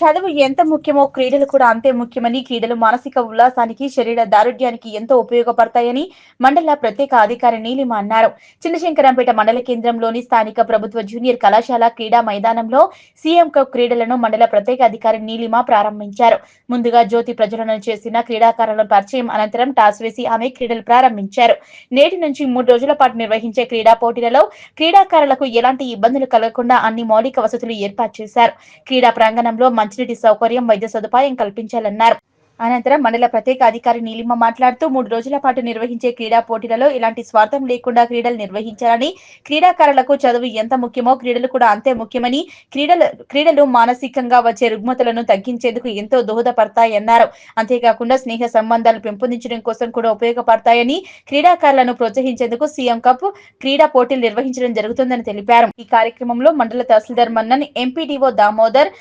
చదువు ఎంత ముఖ్యమో క్రీడలు కూడా అంతే ముఖ్యమని క్రీడలు మానసిక ఉల్లాసానికి శరీర దారుఢ్యానికి ఎంతో ఉపయోగపడతాయని మండల ప్రత్యేక అధికారి నీలిమ అన్నారు. చిన్నశంకరంపేట మండల కేంద్రంలోని స్థానిక ప్రభుత్వ జూనియర్ కళాశాల క్రీడా మైదానంలో సీఎం కప్ క్రీడలను మండల ప్రత్యేక అధికారి నీలిమ ప్రారంభించారు. ముందుగా జ్యోతి ప్రజలను చేసిన క్రీడాకారుల పరిచయం అనంతరం టాస్ వేసి ఆమె క్రీడలు ప్రారంభించారు. నేటి నుంచి మూడు రోజుల పాటు నిర్వహించే క్రీడా పోటీలలో క్రీడాకారులకు ఎలాంటి ఇబ్బందులు కలగకుండా అన్ని మౌలిక వసతులు ఏర్పాటు చేశారు. క్రీడా ప్రాంగణంలో మంచినీటి సౌకర్యం వైద్య సదుపాయం కల్పించాలన్నారు. అనంతరం మండల ప్రత్యేక అధికారి నీలిమ మాట్లాడుతూ మూడు రోజుల పాటు నిర్వహించే క్రీడా పోటీలలో ఎలాంటి స్వార్థం లేకుండా క్రీడలు నిర్వహించాలని క్రీడాకారులకు చదువు ఎంత ముఖ్యమో క్రీడలు కూడా అంతే ముఖ్యమని క్రీడలు క్రీడలు మానసికంగా వచ్చే రుగ్మతలను తగ్గించేందుకు ఎంతో దోహదపడతాయన్నారు. అంతేకాకుండా స్నేహ సంబంధాలు పెంపొందించడం కోసం కూడా ఉపయోగపడతాయని క్రీడాకారులను ప్రోత్సహించేందుకు సీఎం కప్ క్రీడా పోటీలు నిర్వహించడం జరుగుతుందని తెలిపారు. ఈ కార్యక్రమంలో మండల tahsildar Mannan MPDO Damodar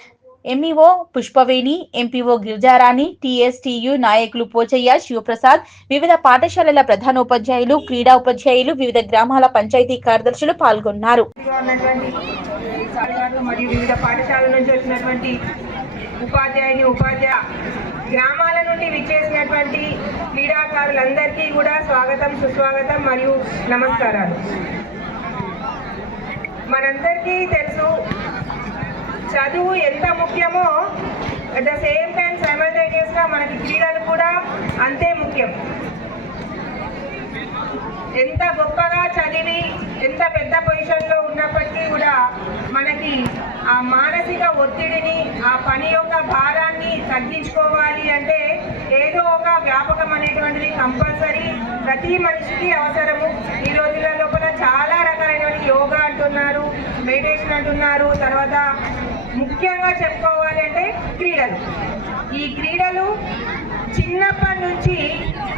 MEO Pushpaveni MPO Girijarani TSTU నాయకులు పోచయ్య శివప్రసాద్ వివిధ పాఠశాలల ప్రధానోపాధ్యాయులు క్రీడా ఉపాధ్యాయులు వివిధ గ్రామాల పంచాయతీ కార్యదర్శులు పాల్గొన్నారు. మరియు వివిధ పాఠశాలల నుంచి వచ్చినటువంటి ఉపాధ్యాయుని ఉపాధ్యాయ గ్రామాల నుండి విచ్చేసినటువంటి క్రీడాకారులందరికీ కూడా స్వాగతం సుస్వాగతం మరియు నమస్కారాలు. మనందరికీ తెలుసు చదువు ఎంత ముఖ్యమో అట్ ద సేమ్ టైం సైమల్టేనియస్గా మనకి క్రీడలు కూడా అంతే ముఖ్యం. ఎంత గొప్పగా చదివి ఎంత పెద్ద పొజిషన్లో ఉన్నప్పటికీ కూడా మనకి ఆ మానసిక ఒత్తిడిని ఆ పని యొక్క భారాన్ని తగ్గించుకోవాలి అంటే ఏదో ఒక వ్యాపకం అనేటువంటిది కంపల్సరీ ప్రతి మనిషికి అవసరము. ఈ రోజుల లోపల చాలా రకాలైనటువంటి యోగా అంటున్నారు మెడిటేషన్ అంటున్నారు తర్వాత ముఖ్యంగా చెప్పుకోవాలి అంటే క్రీడలు. ఈ క్రీడలు చిన్నప్పటి నుంచి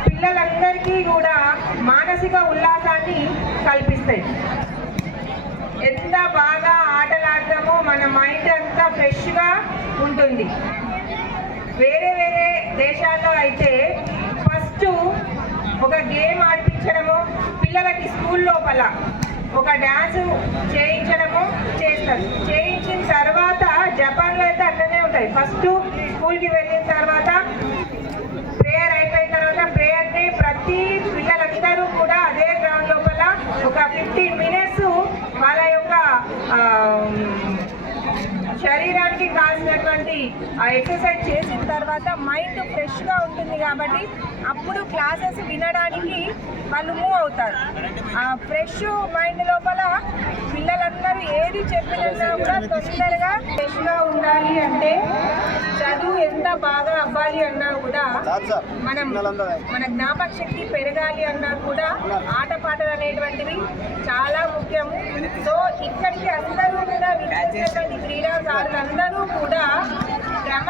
పిల్లలందరికీ కూడా మానసిక ఉల్లాసాన్ని కల్పిస్తాయి. ఎంత బాగా ఆటలాడతామో మన మైండ్ అంతా ఫ్రెష్గా ఉంటుంది. వేరే వేరే దేశాల్లో అయితే ఫస్ట్ ఒక గేమ్ ఆడిపించడము పిల్లలకి స్కూల్ లోపల ఒక డ్యాన్స్ చేయించడము చేస్తారు. చేయించిన తర్వాత జపాన్లో అయితే అట్లనే ఉంటాయి. ఫస్ట్ స్కూల్కి వెళ్ళిన తర్వాత ప్రేయర్ అయిపోయిన తర్వాత ప్రేయర్ని ప్రతి పిల్లలందరూ కూడా అదే గ్రౌండ్ లోపల ఒక ఫిఫ్టీన్ మినిట్స్ వాళ్ళ యొక్క శరీరానికి కావాల్సినటువంటి ఎక్సర్సైజ్ చేసిన తర్వాత మైండ్ ఫ్రెష్గా ఉంటుంది కాబట్టి అప్పుడు క్లాసెస్ వినడానికి వాళ్ళు మూవ్ అవుతారు. ఆ ఫ్రెష్ మైండ్ లోపల పిల్లలందరూ ఏది చెప్పినా కూడా తొందరగా ఫ్రెష్గా ఉండాలి అంటే చదువు ఎంత బాగా అవ్వాలి అన్నా కూడా మనం మన జ్ఞాపక శక్తి పెరగాలి అన్నా కూడా ఆటపాటలు అనేటువంటివి చాలా ముఖ్యం సో ఇక్కడికి అందరూ కూడా విచ్చేసినటువంటి క్రీడాకారులందరూ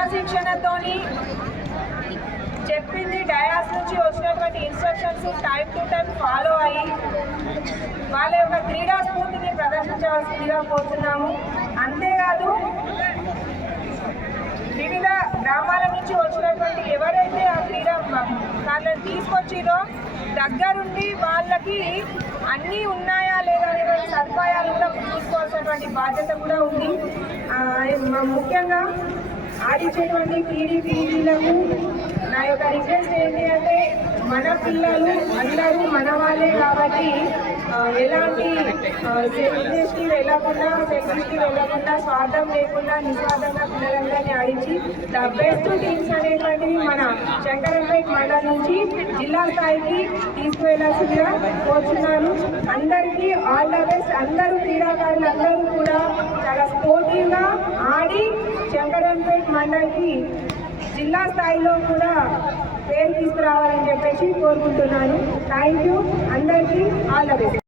క్రమశిక్షణతోని చెప్పింది డయాస్ నుంచి వచ్చినటువంటి instructions time to time follow అయ్యి వాళ్ళ యొక్క క్రీడా స్ఫూర్తిని ప్రదర్శించవలసిందిగా కోరుతున్నాము. అంతేకాదు వివిధ గ్రామాల నుంచి వచ్చినటువంటి ఎవరైతే ఆ క్రీడా వాళ్ళని తీసుకొచ్చిరో దగ్గరుండి వాళ్ళకి అన్నీ ఉన్నాయా లేదా అనేటువంటి సదుపాయాలు కూడా చూసుకోవాల్సినటువంటి బాధ్యత కూడా ఉంది. ముఖ్యంగా ఆడించేటువంటి పీడీ నా యొక్క రిక్వెస్ట్ ఏంటి అంటే మన పిల్లలు అందరూ మన వాళ్ళే కాబట్టి ఎలాంటి సెల్ఫిష్కి వెళ్ళకుండా సెల్ఫిష్కి వెళ్ళకుండా స్వార్థం లేకుండా నిస్వార్థంగా పిల్లలందరినీ ఆడించి ద బెస్ట్ టీమ్స్ అనేటువంటివి మన శంకరంపేట మండలం నుంచి జిల్లా స్థాయికి తీసుకువెళ్ళాల్సిందిగా కోరుతున్నాను అందరికీ ఆల్ ద బెస్ట్ అందరూ క్రీడాకారులు అందరూ కూడా చాలా స్పోర్టివ్గా ఆడి శంకరంపేట్ మండలికి జిల్లా స్థాయిలో కూడా పేరు తీసుకురావాలని చెప్పేసి కోరుకుంటున్నాను. థ్యాంక్ యూ అందరికీ ఆల్ ద బెస్ట్